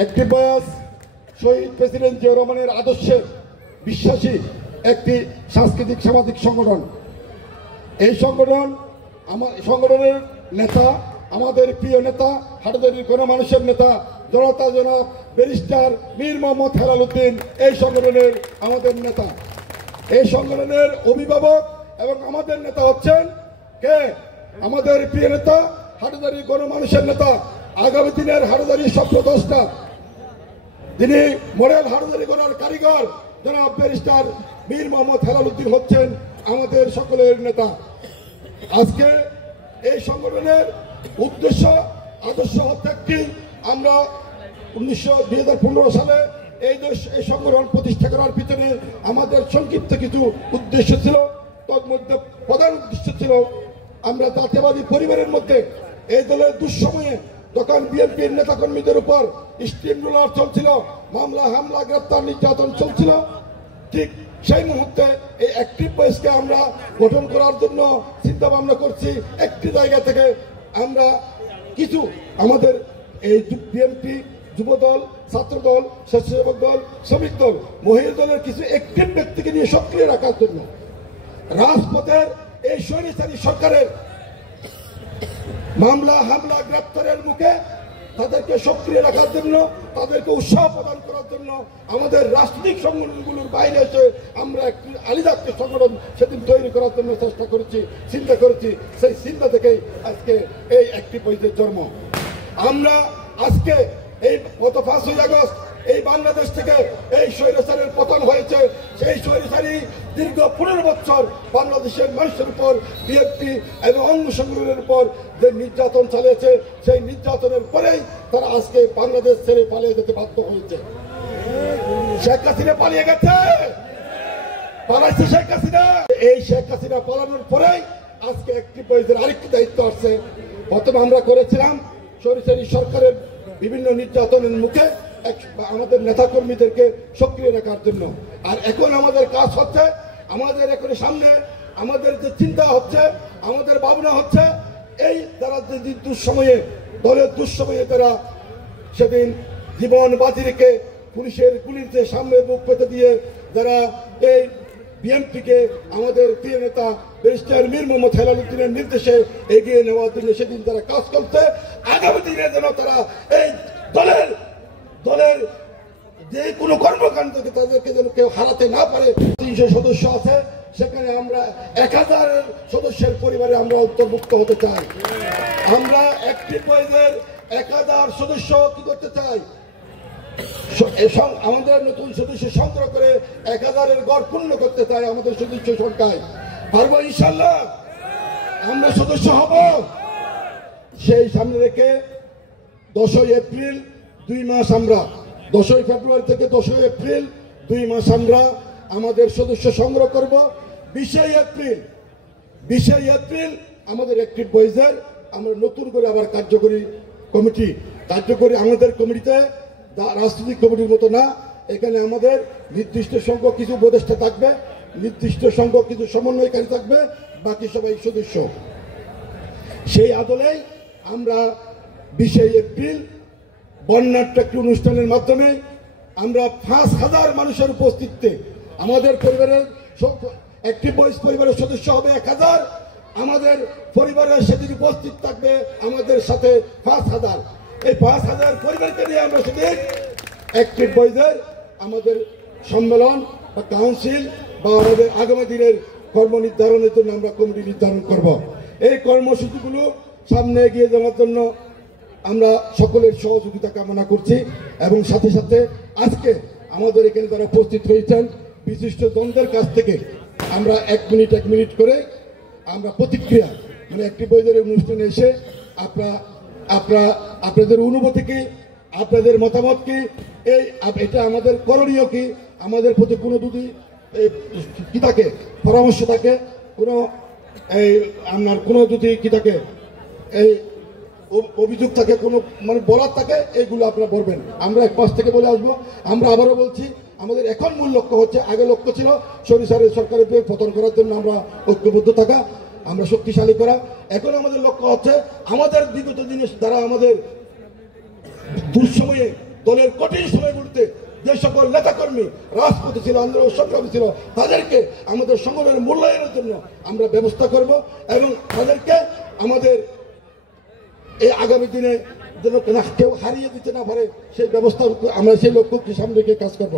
একটি বয়স শহীদ প্রেসিডেন্ট জিয়া রহমানের আদর্শে বিশ্বাসী একটি সাংস্কৃতিক সামাজিক সংগঠন। এই সংগঠনের নেতা আমাদের প্রিয় নেতা হাটহাজারীর গণমানুষের নেতা জনতা জনাব ব্যারিস্টার মীর মোহাম্মদ হেলাল উদ্দিন এই সংগঠনের আমাদের নেতা। এই সংগঠনের অভিভাবক এবং আমাদের নেতা হচ্ছেন কে? আমাদের প্রিয় নেতা হাটহাজারীর গণমানুষের নেতা, আগামী দিনের হাটহাজারীর স্বপ্নদ্রষ্টা, যিনি মডেল হাটহাজারী গড়ার কারিগর জনাব ব্যারিস্টার মীর মোহাম্মদ হেলাল উদ্দিন হচ্ছেন আমাদের সকলের নেতা। আজকে এই সংগঠনের উদ্দেশ্য আদর্শ হচ্ছে একটি, আমরা 2015 সালে এই সংগঠন প্রতিষ্ঠা করার পিছনে আমাদের সংক্ষিপ্ত কিছু উদ্দেশ্য ছিল। তার মধ্যে প্রধান উদ্দেশ্য ছিল আমরা জাতীয়বাদী পরিবারের মধ্যে এই দলের দুঃসময়ে যখন বিএনপির নেতাকর্মীদের উপর স্টিম রোলার চলছিল, মামলা হামলা গ্রেপ্তার নির্যাতন চলছিল, ঠিক সেই মুহূর্তে এই অ্যাক্টিভ বয়েসকে আমরা গঠন করার জন্য চিন্তা ভাবনা করছি। একটি জায়গা থেকে আমরা কিছু আমাদের এই বিএনপি, যুবদল, ছাত্রদল, স্বেচ্ছাসেবক দল, শ্রমিক দল, মহিলা দলের কিছু অ্যাক্টিভ ব্যক্তিকে নিয়ে সক্রিয় রাখার জন্য রাজপথের এই স্বৈরাচারী সরকারের মামলা হামলা গ্রেপ্তারের মুখে তাদেরকে সক্রিয় রাখার জন্য, তাদেরকে উৎসাহ প্রদান করার জন্য আমাদের রাজনৈতিক সংগঠনগুলোর বাইরে এসে আমরা একটি আলাদা সংগঠন সেদিন তৈরি করার জন্য চেষ্টা করেছি, চিন্তা করেছি। সেই চিন্তা থেকেই আজকে এই অ্যাক্টিভ বয়েসের জন্ম। আমরা আজকে এই গত 5ই আগস্ট এই বাংলাদেশ থেকে এই স্বৈরাচারের পতন হয়েছে। সেই স্বৈরাচারী দীর্ঘ 15 বছর বাংলাদেশের মানুষের উপর বিএনপি এবং অঙ্গ সংগঠনের উপর যে নির্যাতন চালিয়েছে, সেই নির্যাতনের পরেই তারা আজকে বাংলাদেশ ছেড়ে পালিয়ে যেতে বাধ্য হয়েছে। শেখ হাসিনা পালিয়ে গেছে, পালাইছে শেখ হাসিনা। এই শেখ হাসিনা পালানোর পরেই আজকে অ্যাক্টিভ বয়েসের আরেকটি দায়িত্ব আসছে। প্রথমে আমরা করেছিলাম স্বৈরাচারী সরকারের বিভিন্ন নির্যাতনের মুখে আমাদের নেতাকর্মীদেরকে সক্রিয় রাখার জন্য। আর এখন আমাদের কাজ হচ্ছে, আমাদের এখন সামনে আমাদের যে চিন্তা হচ্ছে, আমাদের ভাবনা হচ্ছে, এই তারা যে দুঃসময়ে দলের দুঃসময়ে তারা সেদিন জীবন বাজি রেখে পুলিশের গুলিতে সামনে বুক পেতে দিয়ে যারা এই বিএনপিকে আমাদের প্রিয় নেতা ব্যারিস্টার মীর মোহাম্মদ হেলাল উদ্দিনের নির্দেশে এগিয়ে নেওয়ার জন্য সেদিন তারা কাজ করতে, আগামী দিনে যেন তারা এই দলের যে কোনো কর্মকাণ্ডকে তাদেরকে যেন কেউ হারাতে না পারে। 300 সদস্য আছে, সেখানে আমরা 1000 সদস্যের পরিবারে আমরা অন্তর্ভুক্ত হতে চাই। আমরা অ্যাক্টিভ বয়েসের 1000 সদস্য কি করতে চাই? আমাদের নতুন সদস্য সংগ্রহ করে 1000-এর গড় পূর্ণ করতে চাই আমাদের সদস্য সংখ্যায়। পারবো ইনশাল্লাহ, আমরা সদস্য হব। সেই সামনে রেখে 10ই এপ্রিল 2 মাস আমরা 10ই ফেব্রুয়ারি থেকে 10ই এপ্রিল 2 মাস আমরা আমাদের সদস্য সংগ্রহ করব। 20ই এপ্রিল আমাদের অ্যাক্টিভ বয়েসের আমরা নতুন করে আবার কার্যকরী আমাদের কমিটিতে রাজনৈতিক কমিটির মতো না, এখানে আমাদের নির্দিষ্ট সংখ্যক কিছু উপদেষ্টা থাকবে, নির্দিষ্ট সংখ্যক কিছু সমন্বয়কারী থাকবে, বাকি সবাই সদস্য। সেই আদলেই আমরা 20ই এপ্রিল বর্ণাঢ্য একটি অনুষ্ঠানের মাধ্যমে আমরা 5000 মানুষের উপস্থিতিতে আমাদের পরিবারের অ্যাক্টিভ বয়েস পরিবারের সদস্য হবে 1000, আমাদের পরিবারের সেদিন উপস্থিত থাকবে আমাদের সাথে 5000। এই 5000 পরিবারকে নিয়ে আমরা সেদিন অ্যাক্টিভ বয়েসের আমাদের সম্মেলন বা কাউন্সিল বা আমাদের আগামী দিনের কর্ম নির্ধারণের জন্য আমরা কমিটি নির্ধারণ করব। এই কর্মসূচিগুলো সামনে এগিয়ে যাওয়ার জন্য আমরা সকলের সহযোগিতা কামনা করছি। এবং সাথে সাথে আজকে আমাদের এখানে যারা উপস্থিত হয়েছেন বিশিষ্ট জনদের কাছ থেকে আমরা 1 মিনিট করে আমরা প্রতিক্রিয়া, মানে অ্যাক্টিভ বয়েসের অনুষ্ঠানে এসে আপনাদের অনুভূতি কি, আপনাদের মতামত কি, এটা আমাদের করণীয় কি, আমাদের প্রতি কোনো যদি কি থাকে পরামর্শ থাকে, কোনো আপনার কোনো যদি কি থাকে এই অভিযোগ থাকে, কোনো মানে বলার থাকে, এইগুলো আপনারা বলবেন। আমরা এক পাশ থেকে বলে আসবো। আমরা আবারও বলছি, আমাদের এখন মূল লক্ষ্য হচ্ছে, আগে লক্ষ্য ছিল স্বৈরাচারের সরকারের পতন করার জন্য আমরা ঐক্যবদ্ধ থাকা, আমরা শক্তিশালী করা। এখন আমাদের লক্ষ্য হচ্ছে আমাদের বিগত দিনে যারা আমাদের দুঃসময়ে দলের কঠিন সময়গুলোতে যে সকল নেতাকর্মী রাজপথে ছিল, আন্দোলন সংগ্রামী ছিল, তাদেরকে আমাদের সংগঠনের মূল্যায়নের জন্য আমরা ব্যবস্থা করব এবং তাদেরকে আমাদের এই আগামী দিনে যেন কেউ হারিয়ে দিতে না পারে সেই ব্যবস্থা আমরা সেই লক্ষ্যকে সামনে রেখে কাজ করব।